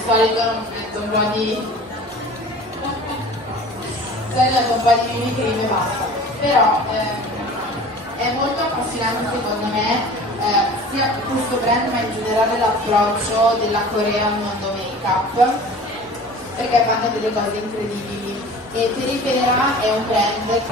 di solito non metto un po' di mimicry e basta, però è molto appassionante secondo me sia questo brand ma in generale l'approccio della Corea al mondo make-up, perché fanno delle cose incredibili e Peripera è un brand che